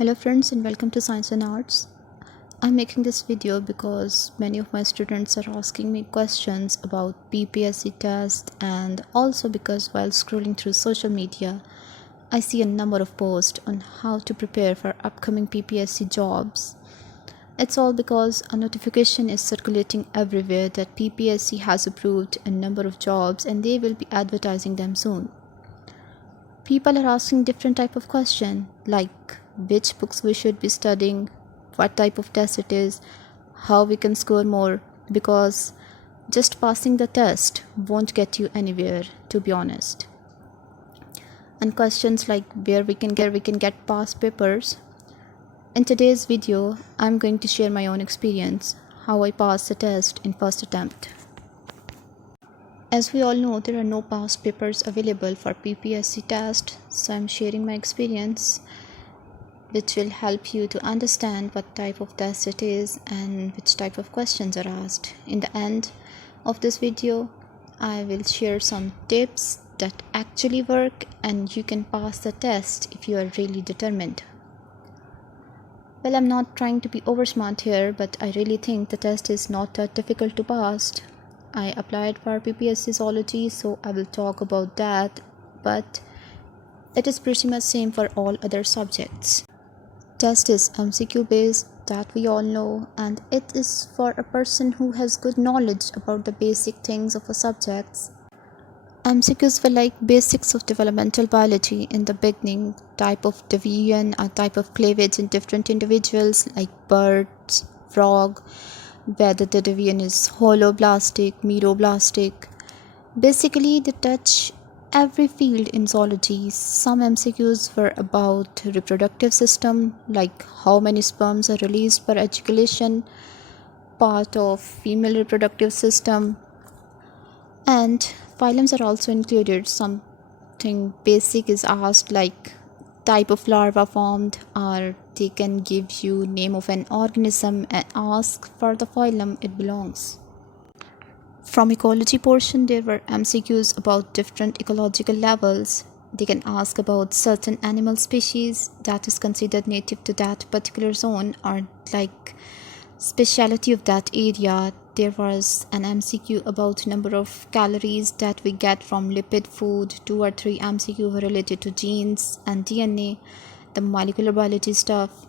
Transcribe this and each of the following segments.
Hello friends and welcome to Science and Arts. I'm making this video because many of my students are asking me questions about ppsc test, and also because while scrolling through social media I see a number of posts on how to prepare for upcoming ppsc jobs. It's all because a notification is circulating everywhere that ppsc has approved a number of jobs and they will be advertising them soon. People are asking different type of question like which books we should be studying, what type of test it is, how we can score more, because just passing the test won't get you anywhere, to be honest. And questions like where we can get past papers. In today's video, I'm going to share my own experience, how I passed the test in first attempt. As we all know, there are no past papers available for ppsc test, so I'm sharing my experience which will help you to understand what type of test it is and which type of questions are asked. In the end of this video, I will share some tips that actually work and you can pass the test if you are really determined. Well, I'm not trying to be oversmart here, but I really think the test is not that difficult to pass. I applied for ppsc zoology, so I will talk about that, but it is pretty much same for all other subjects. Test is MCQ based, that we all know, and it is for a person who has good knowledge about the basic things of a subject. MCQs were like basics of developmental biology in the beginning, type of division or type of cleavage in different individuals like birds, frog, whether the division is holoblastic, meroblastic. Basically, they touch every field in zoology. Some MCQs were about reproductive system, like how many sperms are released per ejaculation, part of female reproductive system, and phylums are also included. Something basic is asked like type of larva formed, or they can give you name of an organism and ask for the phylum it belongs. From ecology portion, there were MCQs about different ecological levels. They can ask about certain animal species that is considered native to that particular zone, or like speciality of that area. There was an MCQ about number of calories that we get from lipid food. 2 or 3 MCQ were related to genes and DNA, the molecular biology stuff.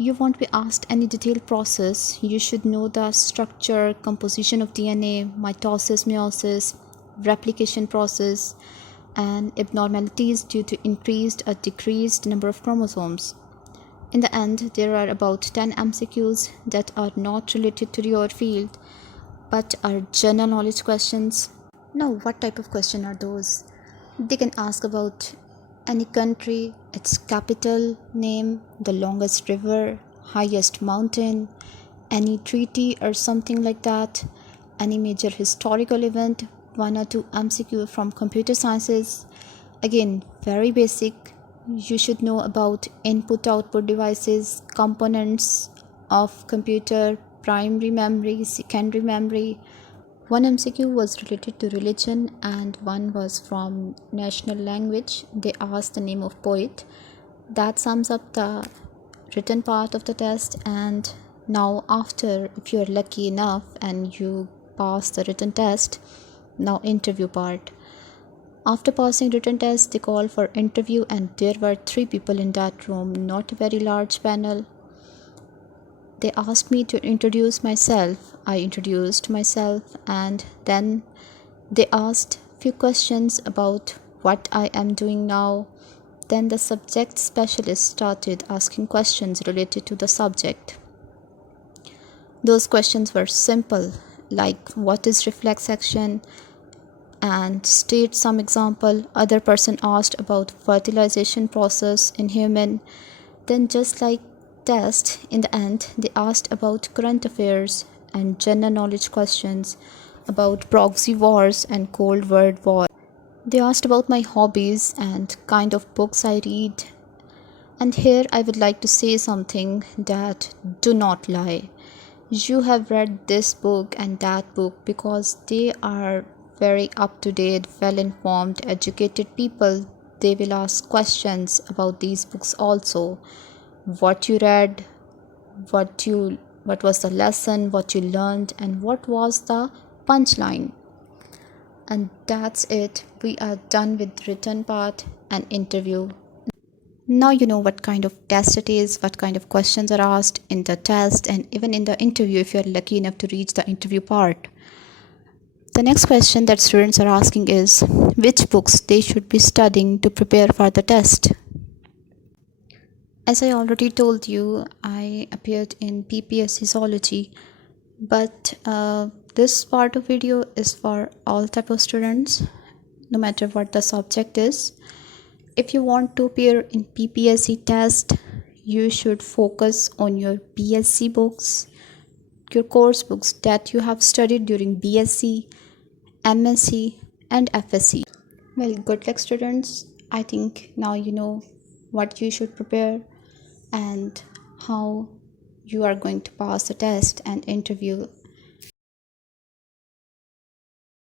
You won't be asked any detailed process. You should know the structure, composition of DNA, mitosis, meiosis, replication process, and abnormalities due to increased or decreased number of chromosomes. In the end, there are about 10 MCQs that are not related to your field, but are general knowledge questions. Now, what type of question are those? They can ask about any country, its capital, name, the longest river, highest mountain, any treaty or something like that, any major historical event, 1 or 2 MCQ from computer sciences. Again, very basic. You should know about input-output devices, components of computer, primary memory, secondary memory. 1 MCQ was related to religion and 1 was from national language. They asked the name of poet. That sums up the written part of the test. And now after, if you are lucky enough and you pass the written test, now interview part. After passing written test, they call for interview, and there were 3 people in that room, not a very large panel. They asked me to introduce myself. I introduced myself, and then they asked few questions about what I am doing now. Then the subject specialist started asking questions related to the subject. Those questions were simple, like what is reflex action, and state some example. Other person asked about fertilization process in human. Then just like test, in the end they asked about current affairs and general knowledge questions about proxy wars and Cold War war. They asked about my hobbies and kind of books I read. And here I would like to say something that do not lie. You have read this book and that book because they are very up to date, well informed, educated people. they will ask questions about these books also. What you read, what was the lesson, what you learned, and what was the punchline. And that's it. We are done with written part and interview. Now you know what kind of test it is, what kind of questions are asked in the test, and even in the interview if you're lucky enough to reach the interview part. The next question that students are asking is which books they should be studying to prepare for the test. As I already told you, I appeared in ppsc zoology, but this part of video is for all type of students, no matter what the subject is. If you want to appear in ppsc test, you should focus on your bsc books, your course books that you have studied during bsc, msc and fsc. Well, good luck students. I think now you know what you should prepare and how you are going to pass the test and interview